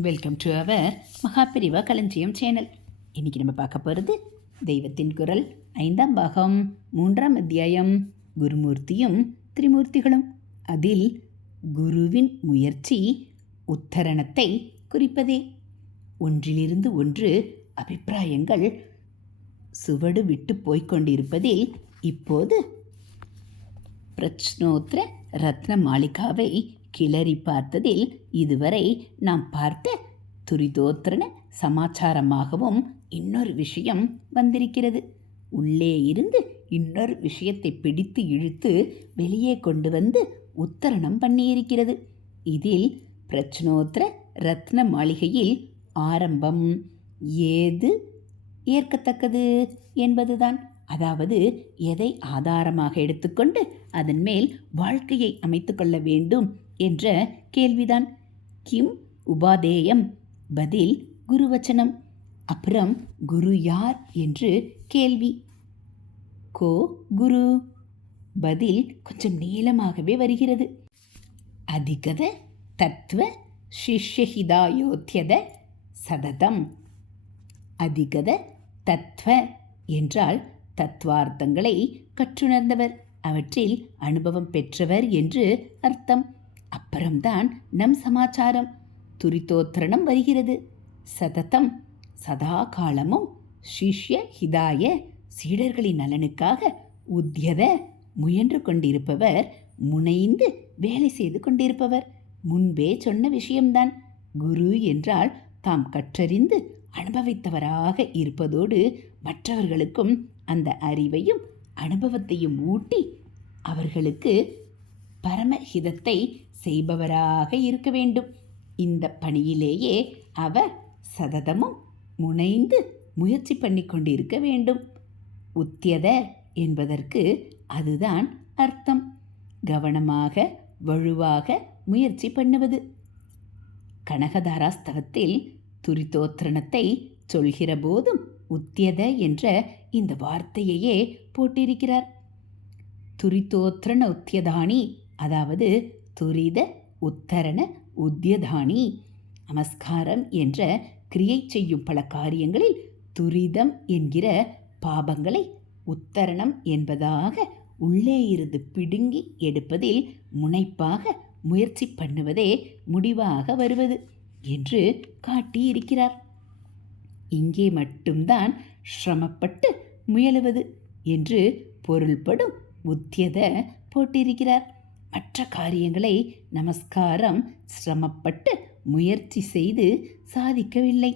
Welcome to our Mahaperiyava களஞ்சியம் channel இன்னைக்கு நம்ம பார்க்க போகிறது தெய்வத்தின் குரல் ஐந்தாம் பாகம் மூன்றாம் அத்தியாயம் குருமூர்த்தியும் திரிமூர்த்திகளும். அதில் குருவின் முயற்சி உத்தரணத்தை குறிப்பதே. ஒன்றிலிருந்து ஒன்று அபிப்பிராயங்கள் சுவடு விட்டு போய்கொண்டிருப்பதில் இப்போது பிரச்னோத்திர ரத்ன மாளிகாவை கிளறி பார்த்ததில் இதுவரை நாம் பார்த்த துரிதோத்திரன சமாச்சாரமாகவும் இன்னொரு விஷயம் வந்திருக்கிறது. உள்ளே இருந்து இன்னொரு விஷயத்தை பிடித்து இழுத்து வெளியே கொண்டு வந்து உத்தரணம் பண்ணியிருக்கிறது. இதில் பிரச்சனோத்திர ரத்ன மாளிகையில் ஆரம்பம் ஏது ஏற்கத்தக்கது என்பதுதான். அதாவது எதை ஆதாரமாக எடுத்துக்கொண்டு அதன் மேல் வாழ்க்கையை அமைத்துக்கொள்ள வேண்டும் என்ற கேள்விதான். கிம் உபாதேயம் பதில் குருவச்சனம் அப்புறம் குரு யார் என்று கேள்வி. கோ குரு பதில் கொஞ்சம் நீளமாகவே வருகிறது. அதிகத தத்துவ சிஷ்யஹிதாயோத்தியத சததம். அதிகத தத்துவ என்றால் தத்துவார்த்தங்களை கற்றுணர்ந்தவர் அவற்றில் அனுபவம் பெற்றவர் என்று அர்த்தம். அப்புறம்தான் நம் சமாச்சாரம். துரிதோத்திரணம் வருகிறது. சததம் சதா காலமும் சிஷ்ய ஹிதாய சீடர்களின் நலனுக்காக உத்தியத முயன்று கொண்டிருப்பவர் முனைந்து வேலை செய்து கொண்டிருப்பவர். முன்பே சொன்ன விஷயம்தான். குரு என்றால் தாம் கற்றறிந்து அனுபவித்தவராக இருப்பதோடு மற்றவர்களுக்கும் அந்த அறிவையும் அனுபவத்தையும் ஊட்டி அவர்களுக்கு பரமஹிதத்தை செய்பவராக இருக்க வேண்டும். இந்த பணியிலேயே அவர் சததமும் முனைந்து முயற்சி பண்ணி கொண்டிருக்க வேண்டும். உத்தியத என்பதற்கு அதுதான் அர்த்தம். கவனமாக வலுவாக முயற்சி பண்ணுவது. கனகதாராஸ்தவத்தில் துரிதோத்திரணத்தை சொல்கிற போதும் உத்தியத என்ற இந்த வார்த்தையையே போட்டிருக்கிறார். துரிதோத்திரண உத்தியதானி அதாவது துரித உத்தரண உத்தியதானி நமஸ்காரம் என்ற கிரியை செய்யும் பல காரியங்களில் துரிதம் என்கிற பாபங்களை உத்தரணம் என்பதாக உள்ளே இருந்து பிடுங்கி எடுப்பதில் முனைப்பாக முயற்சி பண்ணுவதே முடிவாக வருவது என்று காட்டியிருக்கிறார். இங்கே மட்டும்தான் சிரமப்பட்டு முயலுவது என்று பொருள்படும் உத்தியத போட்டிருக்கிறார். மற்ற காரியங்களை நமஸ்காரம் சிரமப்பட்டு முயற்சி செய்து சாதிக்கவில்லை.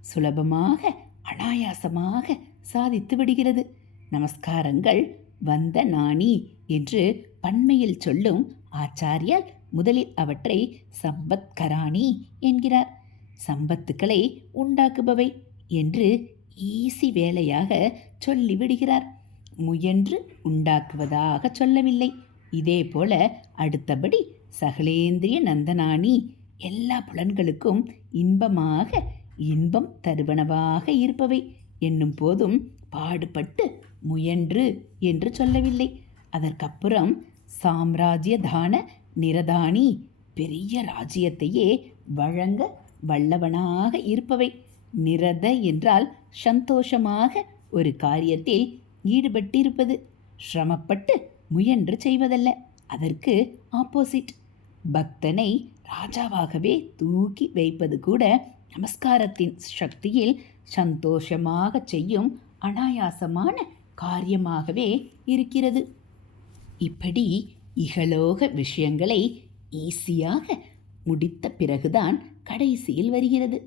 சுலபமாக அனாயாசமாக சாதித்து விடுகிறது. நமஸ்காரங்கள் வந்த நாணி என்று பன்மையில் சொல்லும் ஆச்சாரியால் முதலில் அவற்றை சம்பத்கராணி என்கிறார். சம்பத்துக்களை உண்டாக்குபவை என்று ஈசி வேலையாக சொல்லிவிடுகிறார். முயன்று உண்டாக்குவதாக சொல்லவில்லை. இதேபோல அடுத்தபடி சகலேந்திரிய நந்தனானி எல்லா புலன்களுக்கும் இன்பமாக இன்பம் தருவனவாக இருப்பவை. என்னும் போதும் பாடுபட்டு முயன்று என்று சொல்லவில்லை. அதற்கப்புறம் சாம்ராஜ்யதான நிரதானி பெரிய ராஜ்யத்தையே வழங்க வல்லவனாக இருப்பவை. நிரத என்றால் சந்தோஷமாக ஒரு காரியத்தில் ஈடுபட்டிருப்பது. சிரமப்பட்டு முயன்று செய்வதல்ல. அதற்கு ஆப்போசிட் பக்தனை ராஜாவாகவே தூக்கி வைப்பது கூட நமஸ்காரத்தின் சக்தியில் சந்தோஷமாக செய்யும் அனாயாசமான காரியமாகவே இருக்கிறது. இப்படி இகலோக விஷயங்களை ஈஸியாக முடித்த பிறகுதான் கடைசியில் வருகிறது.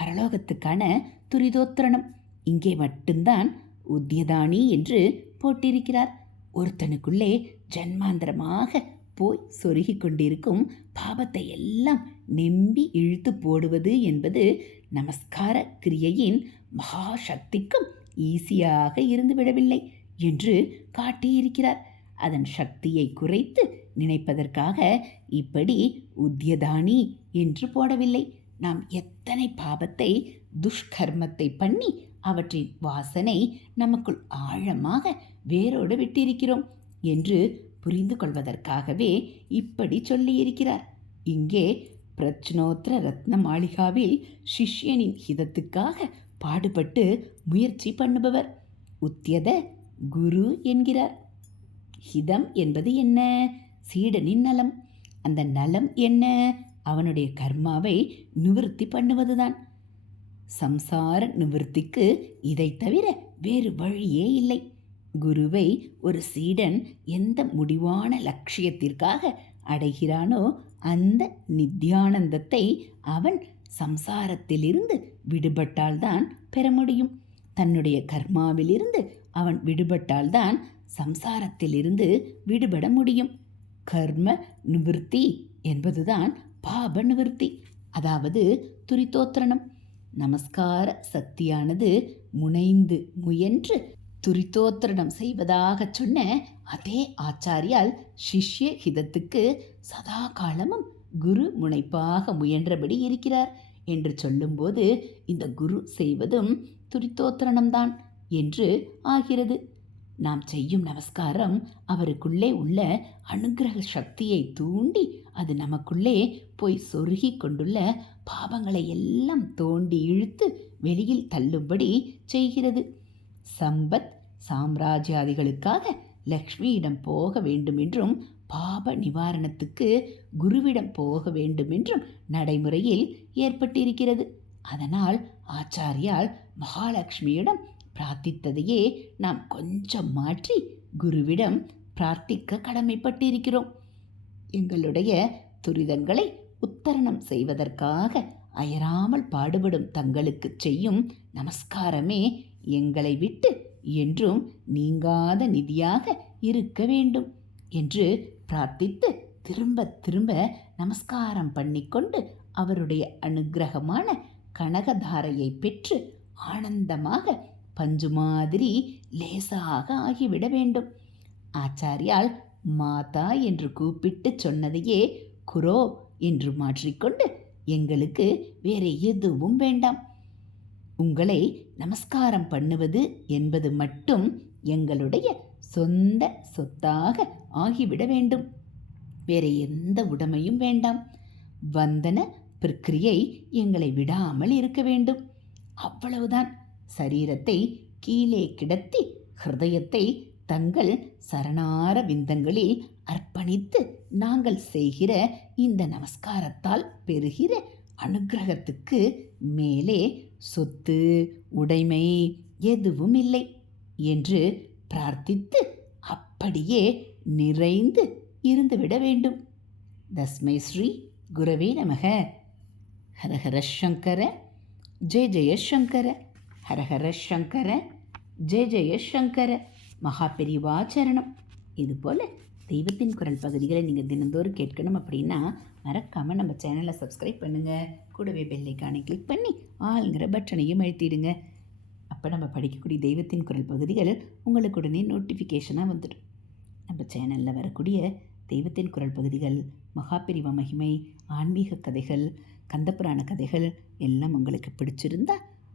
பரலோகத்துக்கான துரிதோத்திரணம். இங்கே மட்டும்தான் உத்தியதானி என்று போட்டிருக்கிறார். ஒருத்தனுக்குள்ளே ஜன்மாந்திரமாக போய் சொருகி கொண்டிருக்கும் பாபத்தை எல்லாம் நெம்பி இழுத்து போடுவது என்பது நமஸ்கார கிரியையின் மகாசக்திக்கும் ஈஸியாக இருந்து விடவில்லை என்று காட்டியிருக்கிறார். அதன் சக்தியை குறைத்து நினைப்பதற்காக இப்படி உத்தியதானி என்று போடவில்லை. நாம் எத்தனை பாபத்தை துஷ்கர்மத்தை பண்ணி அவற்றின் வாசனை நமக்குள் ஆழமாக வேரோடு விட்டிருக்கிறோம் என்று புரிந்து கொள்வதற்காகவே இப்படி சொல்லியிருக்கிறார். இங்கே பிரச்சனோத்திர ரத்ன மாளிகாவில் சிஷ்யனின் ஹிதத்துக்காக பாடுபட்டு முயற்சி பண்ணுபவர் உத்தியத குரு என்கிறார். ஹிதம் என்பது என்ன? சீடனின் நலம். அந்த நலம் என்ன? அவனுடைய கர்மாவை நிவிருத்தி பண்ணுவதுதான். சம்சார நிவிருத்திக்கு இதை தவிர வேறு வழியே இல்லை. குருவை ஒரு சீடன் எந்த முடிவான லட்சியத்திற்காக அடைகிறானோ அந்த நித்யானந்தத்தை அவன் சம்சாரத்திலிருந்து விடுபட்டால்தான் பெற முடியும். தன்னுடைய கர்மாவிலிருந்து அவன் விடுபட்டால்தான் சம்சாரத்திலிருந்து விடுபட முடியும். கர்ம நிவிருத்தி என்பதுதான் பாப நிவிருத்தி அதாவது துரித்தோத்திரணம் நமஸ்கார சக்தியானது முனைந்து முயன்று துரித்தோத்திரணம் செய்வதாக சொன்ன அதே ஆச்சாரியால் சிஷ்ய ஹிதத்துக்கு சதா காலமும் குரு முனைப்பாக முயன்றபடி இருக்கிறார் என்று சொல்லும்போது இந்த குரு செய்வதும் துரித்தோத்திரணம்தான் என்று ஆகிறது. நாம் செய்யும் நமஸ்காரம் அவருக்குள்ளே உள்ள அனுக்கிரக சக்தியை தூண்டி அது நமக்குள்ளே போய் சொருகி கொண்டுள்ள பாவங்களை எல்லாம் தோண்டி இழுத்து வெளியில் தள்ளும்படி செய்கிறது. சம்பத் சாம்ராஜ்யாதிகளுக்காக லக்ஷ்மியிடம் போக வேண்டுமென்றும் பாப நிவாரணத்துக்கு குருவிடம் போக வேண்டுமென்றும் நடைமுறையில் ஏற்பட்டிருக்கிறது. அதனால் ஆச்சாரியால் மகாலட்சுமியிடம் பிரார்த்தித்ததையே நாம் கொஞ்சம் மாற்றி குருவிடம் பிரார்த்திக்க கடமைப்பட்டிருக்கிறோம். எங்களுடைய துரிதங்களை உத்தரணம் செய்வதற்காக அயராமல் பாடுபடும் தங்களுக்கு செய்யும் நமஸ்காரமே எங்களை விட்டு என்றும் நீங்காத நிதியாக இருக்க வேண்டும் என்று பிரார்த்தித்து திரும்ப திரும்ப நமஸ்காரம் பண்ணிக்கொண்டு அவருடைய அனுக்கிரகமான கனகதாரையை பெற்று ஆனந்தமாக பஞ்சு மாதிரி லேசாக ஆகிவிட வேண்டும். ஆச்சாரியால் மாதா என்று கூப்பிட்டு சொன்னதையே குரோ என்று மாற்றிக்கொண்டு எங்களுக்கு வேறு எதுவும் வேண்டாம். உங்களை நமஸ்காரம் பண்ணுவது என்பது மட்டும் எங்களுடைய சொந்த சொத்தாக ஆகிவிட வேண்டும். வேறு எந்த உடமையும் வேண்டாம். வந்தன பிரக்கிரியை எங்களை விடாமல் இருக்க வேண்டும். அவ்வளவுதான். சரீரத்தை கீழே கிடத்தி ஹிருதயத்தை தங்கள் சரணார விந்தங்களில் அர்ப்பணித்து நாங்கள் செய்கிற இந்த நமஸ்காரத்தால் பெறுகிற அனுக்கிரகத்துக்கு மேலே சொத்து உடைமை எதுவும் இல்லை என்று பிரார்த்தித்து அப்படியே நிறைந்து இருந்துவிட வேண்டும். தஸ்மை ஸ்ரீ குரவே நமக. ஹரஹர சங்கர. ஜெய ஜெய சங்கர. ஹரஹர சங்கர ஜெய ஜெய சங்கர மகா பெரிவாச்சரணம் இதுபோல் தெய்வத்தின் குரல் பகுதிகளை நீங்கள் தினந்தோறும் கேட்கணும் அப்படின்னா மறக்காமல் நம்ம சேனலை சப்ஸ்கிரைப் பண்ணுங்கள் கூடவே பெல்லைக்கானை கிளிக் பண்ணி ஆளுங்கிற பட்டனையும் அழுத்திடுங்க. அப்போ நம்ம படிக்கக்கூடிய தெய்வத்தின் குரல் பகுதிகள் உங்களுக்கு உடனே நோட்டிஃபிகேஷனாக வந்துடும். நம்ம சேனலில் வரக்கூடிய தெய்வத்தின் குரல் பகுதிகள் மகாபிரிவ மகிமை ஆன்மீக கதைகள் கந்தபுராண கதைகள் எல்லாம் உங்களுக்கு பிடிச்சிருந்தா